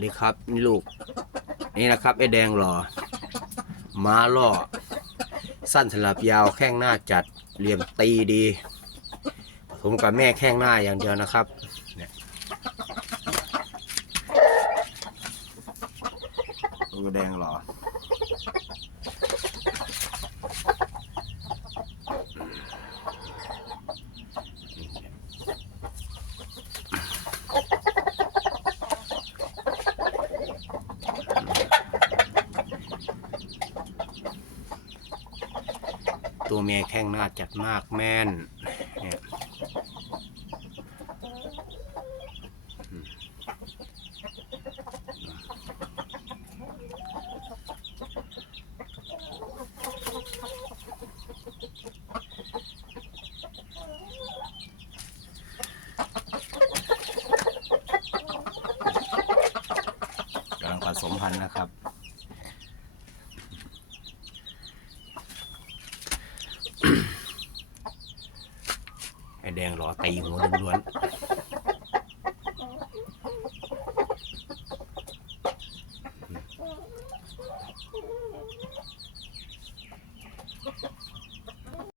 ดีครับนี่ลูก นี่นะครับไอ้แดงหล่อม้าล่อ สั้นสลับยาวแข้งหน้าจัดเหลี่ยมตีดีผมกับแม่แข้งหน้าอย่างเดียวนะครับเนี่ยดูแดงหล่อ ตัวเมียแข้งหน้าจัดมากแม่นเนี่ยอืมกำลังผสมพันธุ์นะครับ ไอ้แดงรอตีหัวล้วนๆ